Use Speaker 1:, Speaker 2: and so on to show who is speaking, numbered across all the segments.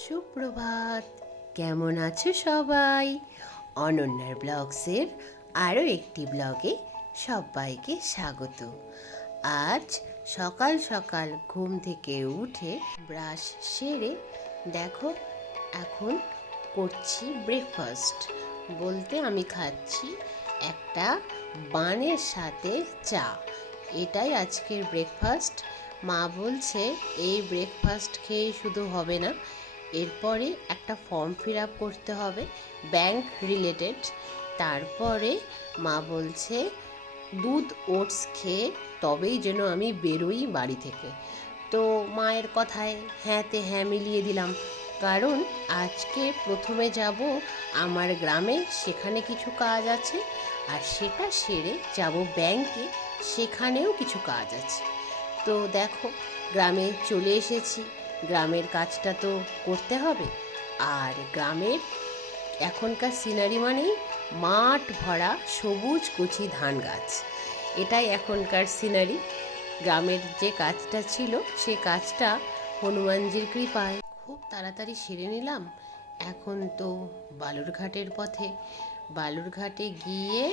Speaker 1: সুপ্রভাত। কেমন আছো সবাই? অনন্যার ব্লগসের আরও একটি ব্লগে সবাইকে স্বাগত। আজ সকাল সকাল ঘুম থেকে উঠে ব্রাশ সেরে দেখো, এখন করছি ব্রেকফাস্ট বলতে আমি খাচ্ছি একটা বানের সাথে চা। এটাই আজকের ব্রেকফাস্ট মা বলছে, এই ব্রেকফাস্ট খেয়ে শুধু হবে না এরপরে একটা ফর্ম ফিল আপ করতে হবে ব্যাংক রিলেটেড তারপরে মা বলছে, দুধ ওটস খেয়ে তবেই যেন আমি বেরোই বাড়ি থেকে। তো মায়ের কথায় হ্যাঁতে হ্যাঁ মিলিয়ে দিলাম। কারণ আজকে প্রথমে যাব আমার গ্রামে, সেখানে কিছু কাজ আছে, আর সেটা সেরে যাব ব্যাংকে, সেখানেও কিছু কাজ আছে। তো দেখো, গ্রামে চলে এসেছি। গ্রামের কাজটা তো করতে হবে। আর গ্রামের এখনকার সিনারি মানেই মাঠ ভরা সবুজ কচি ধান গাছ। এটাই এখনকার সিনারি গ্রামের যে কাজটা ছিল, সে কাজটা হনুমানজির কৃপায়। খুব তাড়াতাড়ি সেরে নিলাম। এখন তো বালুরঘাটের পথে। বালুরঘাটে গিয়ে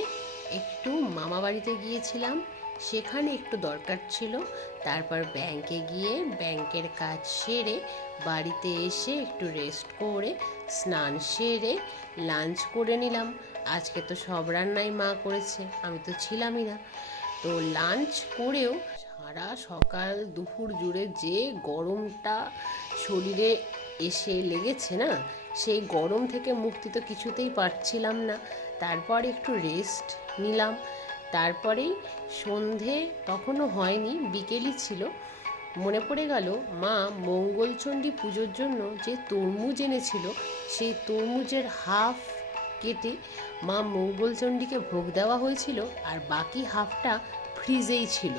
Speaker 1: একটু মামা বাড়িতে গিয়েছিলাম। সেখানে একটু দরকার ছিল। তারপর ব্যাংকে গিয়ে ব্যাংকের কাজ সেরে বাড়িতে এসে একটু রেস্ট করে, স্নান সেরে লাঞ্চ করে নিলাম। আজকে তো সব রান্নাই মা করেছে, আমি তো ছিলামই না। তো লাঞ্চ করেও সারা সকাল দুপুর জুড়ে যে গরমটা শরীরে এসে লেগেছে না, সেই গরম থেকে মুক্তি তো কিছুতেই পারছিলাম না। তারপর একটু রেস্ট নিলাম। তারপরেই সন্ধে তখনও হয়নি, বিকেলই ছিল। মনে পড়ে গেল, মা মঙ্গলচণ্ডী পুজোর জন্য যে তরমুজ এনেছিল, সেই তরমুজের হাফ কেটে মা মঙ্গলচণ্ডীকে ভোগ দেওয়া হয়েছিল আর বাকি হাফটা ফ্রিজেই ছিল।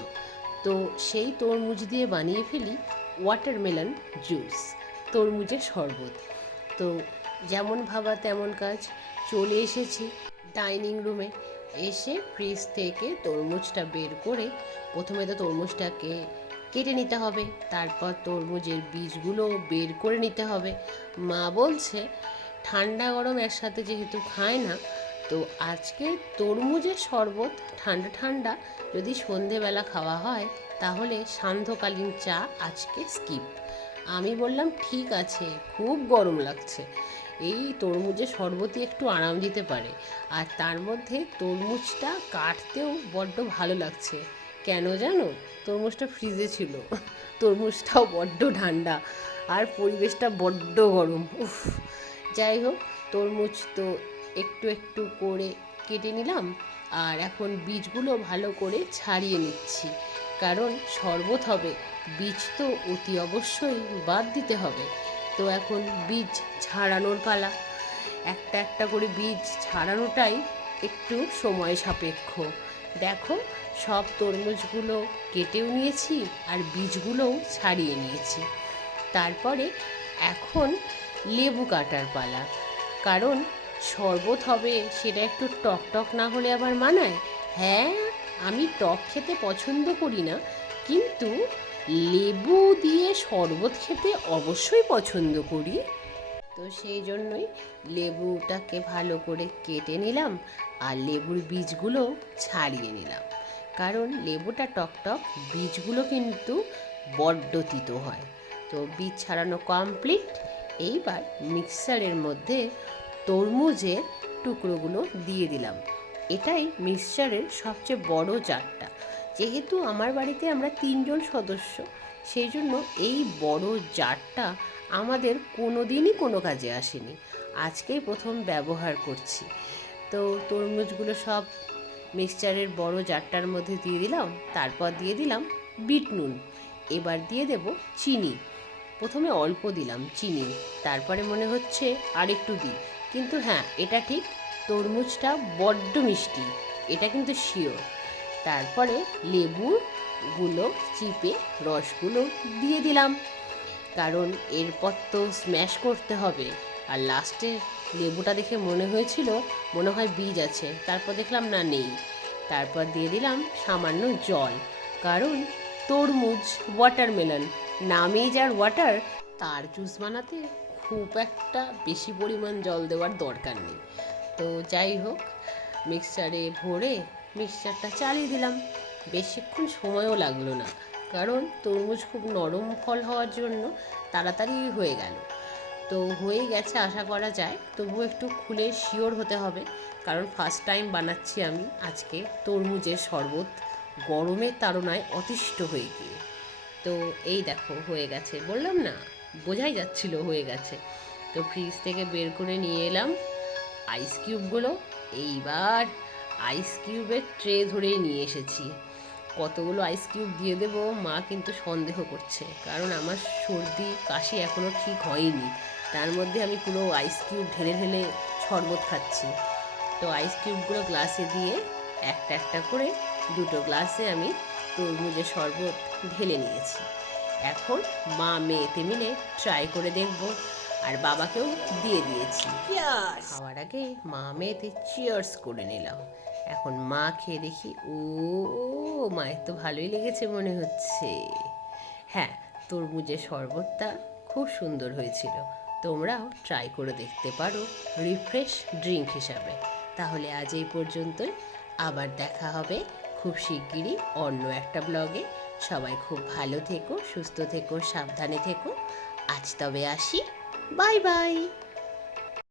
Speaker 1: তো সেই তরমুজ দিয়ে বানিয়ে ফেলি ওয়াটারমেলন জুস তরমুজের শরবত। তো যেমন ভাবা তেমন কাজ, চলে এসেছি ডাইনিং রুমে এসে ফ্রিজ থেকে তরমুজটা বের করে প্রথমে তো তরমুজটাকে কেটে নিতে হবে, তারপর তরমুজের বীজগুলো বের করে নিতে হবে। মা বলছে, ঠান্ডা গরম একসাথে যেহেতু খায় না, তো আজকে তরমুজের শরবত ঠান্ডা ঠান্ডা যদি সন্ধেবেলা খাওয়া হয়, তাহলে সান্ধ্যকালীন চা আজকে স্কিপ আমি বললাম, ঠিক আছে, খুব গরম লাগছে। এই তরমুজের শরবতই একটু আরাম দিতে পারে। আর তার মধ্যে তরমুজটা কাটতেও বড্ড ভালো লাগছে। কেন জানো? তরমুজটা ফ্রিজে ছিল। তরমুজটাও বড্ড ঠান্ডা। আর পরিবেশটা বড্ড গরম। উফ। যাই হোক, তরমুজ তো একটু একটু করে কেটে নিলাম। আর এখন বীজগুলো ভালো করে ছাড়িয়ে নিচ্ছি। কারণ শরবত হবে। বীজ তো অতি অবশ্যই বাদ দিতে হবে। তো এখন বীজ ছাড়ানোর পালা। একটা একটা করে বীজ ছাড়ানোটাই একটু সময় সাপেক্ষ। দেখো, সব তরমুজগুলো কেটেও নিয়েছি আর বীজগুলোও ছাড়িয়ে নিয়েছি। তারপরে এখন লেবু কাটার পালা। কারণ শরবত হবে, সেটা একটু টক টক না হলে আবার মানায়। হ্যাঁ আমি টক খেতে পছন্দ করি না, কিন্তু লেবু দিয়ে শরবত খেতে অবশ্যই পছন্দ করি। তো সেই জন্যই লেবুটাকে ভালো করে কেটে নিলাম আর লেবুর বীজগুলো ছাড়িয়ে নিলাম। কারণ লেবুটা টকটক বীজগুলো কিন্তু বড্ড তিতো হয়। তো বীজ ছাড়ানো কমপ্লিট এইবার মিক্সারের মধ্যে তরমুজের টুকরোগুলো দিয়ে দিলাম। এটাই মিক্সচারের সবচেয়ে বড় জারটা যেহেতু আমার বাড়িতে আমরা তিনজন সদস্য সেই জন্য এই বড় জারটা আমাদের কোনো দিনই কোনো কাজে আসেনি। আজকেই প্রথম ব্যবহার করছি। তো তরমুজগুলো সব মিক্সচারের বড় জারটার মধ্যে দিয়ে দিলাম, তারপর দিয়ে দিলাম বিট নুন। এবার দিয়ে দেব চিনি। প্রথমে অল্প দিলাম চিনি, তারপরে মনে হচ্ছে আর একটু দিই। কিন্তু হ্যাঁ এটা ঠিক, তরমুজটা বড্ড মিষ্টি, এটা কিন্তু শিওর। তারপরে লেবুগুলো চিপে রসগুলো দিয়ে দিলাম। কারণ এরপর তো স্ম্যাশ করতে হবে। আর লাস্টে লেবুটা দেখে মনে হয়েছিল, মনে হয় বীজ আছে। তারপর দেখলাম না, নেই। তারপর দিয়ে দিলাম সামান্য জল। কারণ তরমুজ ওয়াটারমেলন নামেই যার ওয়াটার তার জুস বানাতে খুব একটা বেশি পরিমাণ জল দেওয়ার দরকার নেই। তো যাই হোক মিক্সচারে ভরে মিক্সচারটা চালিয়ে দিলাম। বেশিক্ষণ সময়ও লাগল না, কারণ তরমুজ খুব নরম ফল হওয়ার জন্য তাড়াতাড়ি হয়ে গেল। তো হয়ে গেছে আশা করা যায়, তবুও একটু খুলে শিওর হতে হবে, কারণ ফার্স্ট টাইম বানাচ্ছি আমি আজকে তরমুজের শরবত গরমের তাড়নায় অতিষ্ঠ হয়ে গিয়ে। তো এই দেখো হয়ে গেছে, বললাম না, বোঝাই যাচ্ছিল হয়ে গেছে। তো ফ্রিজ থেকে বের করে নিয়ে এলাম আইস কিউবগুলো এইবার আইস কিউবের ট্রে ধরেই নিয়ে এসেছি। কতগুলো আইস কিউব দিয়ে দেবো, মা কিন্তু সন্দেহ করছে, কারণ আমার সর্দি, কাশি এখনও ঠিক হয়নি। তার মধ্যে আমি পুরো আইস কিউব ঢেলে ঢেলে শরবত খাচ্ছি। তো আইস কিউবগুলো গ্লাসে দিয়ে একটা একটা করে দুটো গ্লাসে আমি তরমুজের শরবত ঢেলে নিয়েছি। এখন মা মেয়েতে মিলে ট্রাই করে দেখব আর বাবাকেও দিয়ে দিয়েছি। খাওয়ার আগে মা মেয়েতে চিয়ার্স করে নিলাম। এখন মা খেয়ে দেখি ও মায়ের তো ভালোই লেগেছে মনে হচ্ছে। হ্যাঁ তরমুজের শরবতটা খুব সুন্দর হয়েছিল। তোমরাও ট্রাই করে দেখতে পারো রিফ্রেশ ড্রিঙ্ক হিসাবে। তাহলে আজ এই পর্যন্তই। আবার দেখা হবে খুব শিগগিরই অন্য একটা ব্লগে সবাই খুব ভালো থেকো সুস্থ থেকো সাবধানে থেকো। আজ তবে আসি। Bye bye.